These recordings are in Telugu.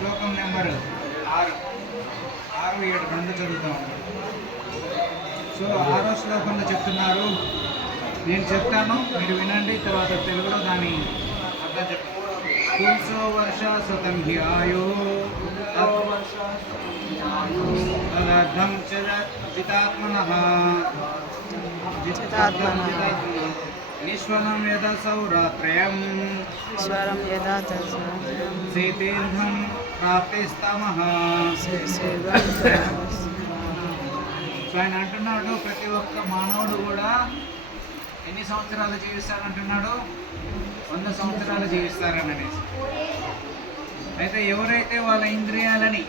శ్లోకం నెంబర్ 6 7 రెండు చదువుతాం. సో 6వ శ్లోకంలో చెప్తున్నారు, నేను చెప్తాను మీరు వినండి, తర్వాత తెలుగులో దాని అర్థం చెప్తాను. పుంసో వర్ష శతం హి ఆయో తదర్థం చితాత్మనః ఈశ్వరం యదా సౌరాత్రయం శీతేంధం ప్రాప్తిస్తామః. సో ఆయన అంటున్నాడు, ప్రతి ఒక్క మానవుడు కూడా ఎన్ని సంవత్సరాలు జీవిస్తారంటున్నాడు? 100 సంవత్సరాలు జీవిస్తారని అనేసి. అయితే ఎవరైతే వాళ్ళ ఇంద్రియాలని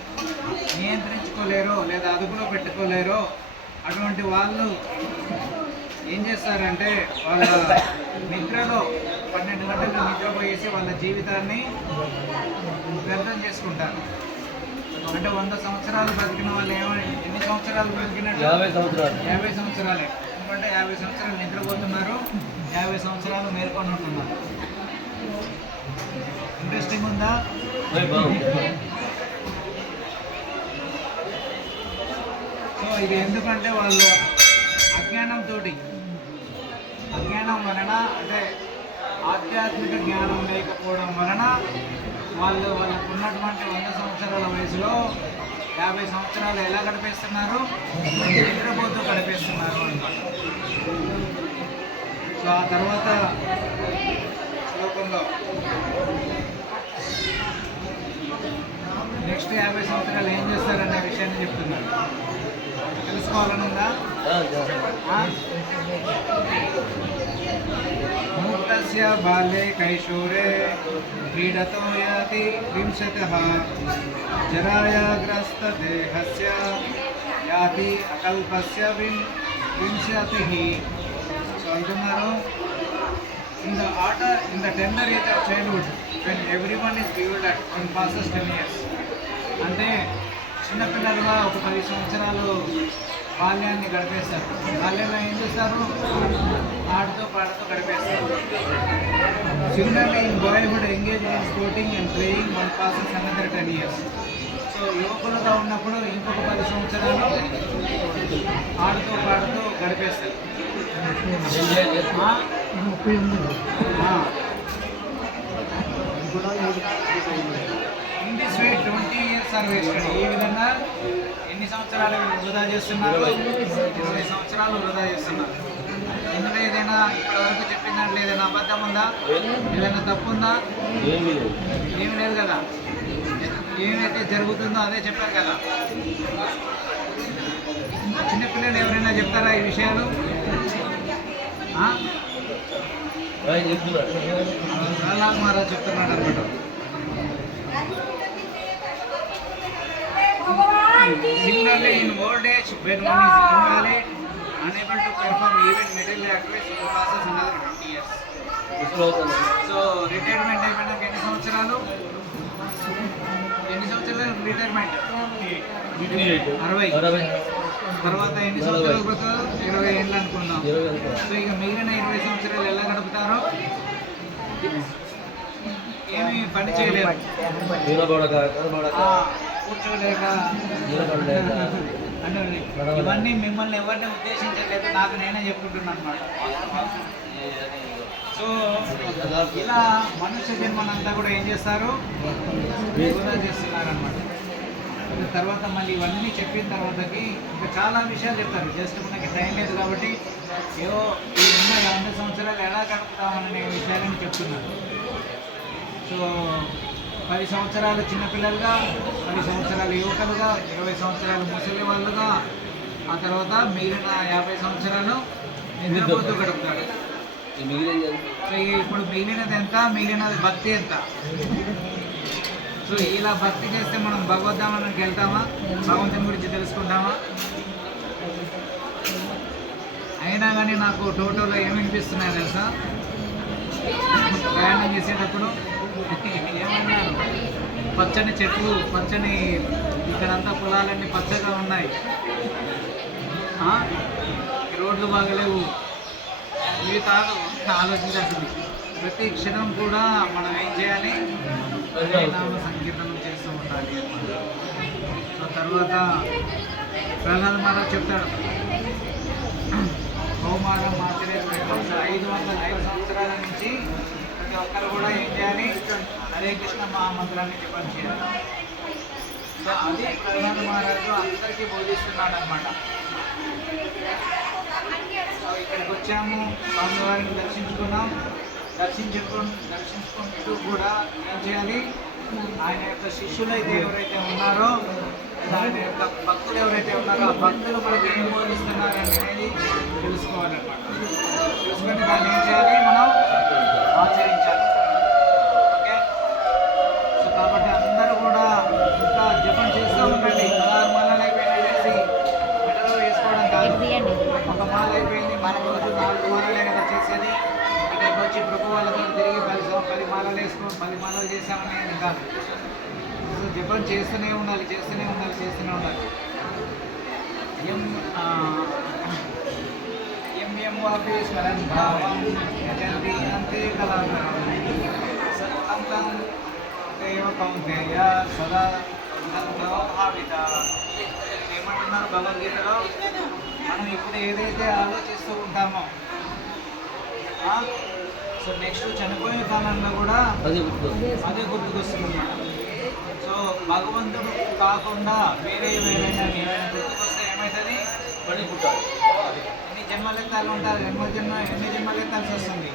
నియంత్రించుకోలేరో లేదా అదుపులో పెట్టుకోలేరో అటువంటి వాళ్ళు ఏం చేస్తారంటే వాళ్ళ నిద్రలో 12 గంటలు నిద్రపోయేసి వాళ్ళ జీవితాన్ని వ్యర్థం చేసుకుంటారు. అంటే 100 సంవత్సరాలు బతికిన వాళ్ళు ఎన్ని సంవత్సరాలు బతికినట్టు? 50 సంవత్సరాలే. ఎందుకంటే 50 సంవత్సరాలు నిద్రపోతున్నారు, 50 సంవత్సరాలు మేల్కొని ఉంటున్నారు. ఇంట్రెస్టింగ్ ఉందా? సో ఇది ఎందుకంటే వాళ్ళు అజ్ఞానం వలన, అంటే ఆధ్యాత్మిక జ్ఞానం లేకపోవడం వలన వాళ్ళకు ఉన్నటువంటి 100 సంవత్సరాల వయసులో 50 సంవత్సరాలు ఎలా గడిపేస్తున్నారు? నిద్రపోతూ గడిపేస్తున్నారు అన్నమాట. సో ఆ తర్వాత శ్లోకంలో నెక్స్ట్ 50 సంవత్సరాలు ఏం చేస్తారనే విషయాన్ని చెప్తున్నారు. తెలుసుకోవాలని ఉందా? ముక్తస్య బాల్యే కైశోరే క్రీడతో యాతి 20 జరాయాగ్రస్త దేహస్య యాతి అకల్పస్య 20. సో అంటున్నారు, in the tender age of childhood, when everyone is viewed at when passes 10 years. అంటే చిన్నపిల్లలుగా ఒక 10 సంవత్సరాలు బాల్యాన్ని గడిపేస్తారు. బాల్యంలో ఏం చేస్తారు? ఆడుతూ పాడుతూ గడిపేస్తారు. Similarly in boyhood engage in sporting and playing one passes another 10 years. So యువకులుగా ఉన్నప్పుడు ఇంకొక 10 సంవత్సరాలు ఆడుతూ పాడుతూ గడిపేస్తారు. In this way 20 years are wasted. ఈ విధంగా ఎన్ని సంవత్సరాలు వృధా చేస్తున్నారు? 20 సంవత్సరాలు వృధా చేస్తున్నారు. ఇందులో ఏదైనా ఇప్పటివరకు చెప్పిన దాంట్లో ఏదైనా అబద్ధం ఉందా? ఏదైనా తప్పు ఉందా? ఏమి లేదు కదా. ఏమైతే జరుగుతుందో అదే చెప్పారు కదా. చిన్నపిల్లలు ఎవరైనా చెప్తారా ఈ విషయాలు? ప్రహ్లాద్ మహారాజ్ చెప్తున్నాడు అనమాట. Similarly, in old age, when one is invalid, unable to perform even material activities, it passes another 20 years. So, retirement అయిపోయినాక ఎన్ని సంవత్సరాలు రిటైర్మెంట్? 60. తర్వాత ఎన్ని సంవత్సరాలు పోతారు? 20 ఏళ్ళు అనుకుందాం. సో ఇక మిగిలిన 20 సంవత్సరాలు ఎలా గడుపుతారో, ఏమి పని చేయలేరు, కూర్చోలేక అంటే ఇవన్నీ మిమ్మల్ని ఎవరిని ఉద్దేశించలేదు, నాకు నేనే చెప్పుకుంటున్నాను అనమాట. సో ఇలా మనుష్య జన్మనంతా కూడా ఏం చేస్తారు? వృధా చేస్తున్నారు అనమాట. తర్వాత మళ్ళీ ఇవన్నీ చెప్పిన తర్వాతకి ఇంకా చాలా విషయాలు చెప్తారు. జస్ట్ మనకి టైం లేదు కాబట్టి ఏవో ఈ ఉన్న 100 సంవత్సరాలు ఎలా గడుపుతామనే విషయాలని చెప్తున్నారు. సో 10 సంవత్సరాలు చిన్నపిల్లలుగా, 10 సంవత్సరాలు యువకులుగా, 20 సంవత్సరాలు ముసలి వాళ్ళుగా, ఆ తర్వాత మిగిలిన 50 సంవత్సరాలు నిద్రపోతూ గడుపుతాడు. సో ఇప్పుడు మిగిలినది ఎంత? మిగిలినది భక్తి ఎంత? సో ఇలా భక్తి చేస్తే మనం భగవద్ధామానికి వెళ్తామా? భగవంతుని గురించి తెలుసుకుంటామా? అయినా కానీ నాకు టోటోలో ఏమనిపిస్తున్నాయి తెలుసా? ప్రయాణం చేసేటప్పుడు ఏమన్నారు? పచ్చని చెట్లు, పచ్చని ఇక్కడంతా పొలాలన్నీ పచ్చగా ఉన్నాయి, రోడ్లు బాగలేవు, ఇవి కాదు ఆలోచించాల్సింది. ప్రతి క్షణం కూడా మనం ఏం చేయాలి? నామ సంకీర్తనం చేస్తూ ఉండాలి. సో తర్వాత ప్రహ్లాద్ మహారాజ్ చెప్తాడు, కౌమారం మాత్రమే 505 సంవత్సరాల నుంచి ప్రతి ఒక్కరు కూడా ఏం చేయాలి, హరే కృష్ణ మహామంత్రాన్ని జపం చేయాలి. సో అది ప్రహ్లాద్ మహారాజు అందరికీ బోధిస్తున్నాడు అనమాట. సో ఇక్కడికి వచ్చాము, స్వామివారిని దర్శించుకుంటూ కూడా ఏం చేయాలి, ఆయన యొక్క శిష్యులు అయితే ఎవరైతే ఉన్నారో, ఆయన యొక్క భక్తులు ఎవరైతే ఉన్నారో ఆ భక్తులు మనకి ఏం బోధిస్తున్నారు అనేది తెలుసుకోవాలన్నమాట. తెలుసుకొని దాన్ని ఏం చేయాలి, మనం ఆచరించాలి. ఓకే. సో కాబట్టి అందరూ కూడా ఇంకా జపం చేస్తూ ఉండండి. 16 మాలలు అయిపోయినసి మెడలో వేసుకోవడం కాదు. ఒక మాల అయిపోయింది, మన రోజు 4 మాలలే కదా చేసేది. ఇక్కడికి వచ్చి ప్రభు వాళ్ళతో తిరిగి 10 మాలలు వేసుకో 10 మాలలు చేసామనేది కాదు. సో జపం చేస్తూనే ఉండాలి. ఎం వాపి స్మరన్ భావం యజంతి అంతే కళాకరం సత్తంతం దేవ కౌంతేయ సదా భావిత. ఏమంటున్నారు భగవద్గీతలో, మనం ఇప్పుడు ఏదైతే ఆలోచిస్తూ ఉంటామో సో నెక్స్ట్ చనిపోయే కాలంలో కూడా అదే గుర్తుకొస్తుంది. సో భగవంతుడు కాకుండా వేరే ఏమైనా గుర్తుకొస్తే ఏమవుతుంది, బడి పుట్టాలి. ఎన్ని జన్మలెత్తాలు ఉంటారు, ఎన్ని జన్మలెత్తాల్సి వస్తుంది,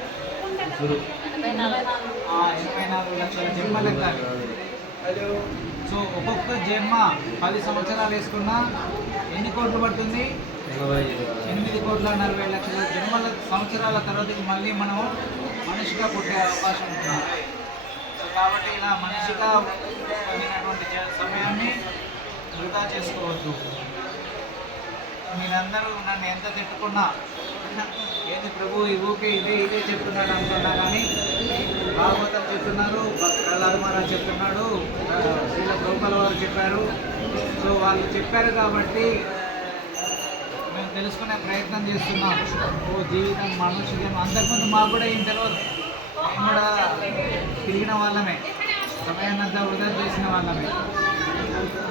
84 లక్షల జన్మలెత్తాలి. సో ఒక్కొక్క జన్మ 10 సంవత్సరాలు వేసుకున్నా ఎన్ని కోట్లు పడుతుంది, 8,40,00,000 సంవత్సరాల తర్వాతకి మళ్ళీ మనం మనిషిగా పుట్టే అవకాశం ఉంటుంది. సో కాబట్టి ఇలా మనిషిగా పొందినటువంటి సమయాన్ని వృధా చేసుకోవద్దు. మీరందరూ నన్ను ఎంత తిట్టుకున్నా, ఏది ప్రభు ఊకే ఇదే చెప్తున్నాడు అనుకున్నా కానీ భాగవతం చెప్తున్నారు, ప్రహ్లాద్ మహారాజ్ చెప్తున్నాడు, శ్రీల ప్రభుపాల వారు చెప్పారు. సో వాళ్ళు చెప్పారు కాబట్టి మేము తెలుసుకునే ప్రయత్నం చేస్తున్నాం. జీవితం మనుషులు అంతకుముందు మాకు కూడా ఏం తెలియదు. మేము కూడా తిరిగిన వాళ్ళమే, సమయాన్నంతా వృధా చేసిన వాళ్ళమే.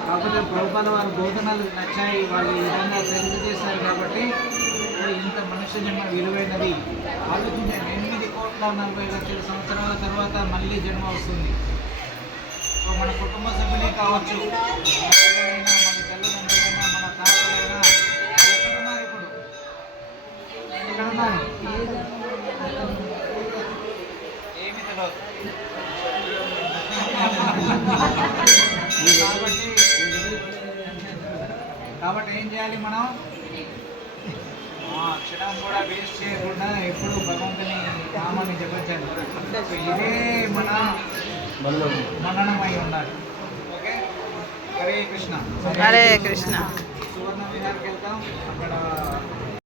కాకపోతే ప్రభుపాల వారి బోధనలు నచ్చాయి, వాళ్ళు ఈ విధంగా తెలుగు చేశారు కాబట్టి ఇంత మనుష్య జన్మ విలువైనది. ఆలోచించండి, 8,40,00,000 సంవత్సరాల తర్వాత మళ్ళీ జన్మ వస్తుంది. సో మన కుటుంబ సభ్యులే కావచ్చు, మన తల్లిదండ్రులైనా, మన తాతలైనా ఎక్కడున్నారు, ఇప్పుడు ఎక్కడున్నారు, ఏమి తెలియదు. కాబట్టి ఏం చేయాలి, మనం క్షణం కూడా వేస్ట్ చేయకుండా ఎప్పుడు భగవంతుని నామాన్ని జపించాలి. ఇదే మన మననమై ఉండాలి. ఓకే. హరే కృష్ణ. హరే కృష్ణ. సువర్ణ విహార్కి వెళ్తాం, అక్కడ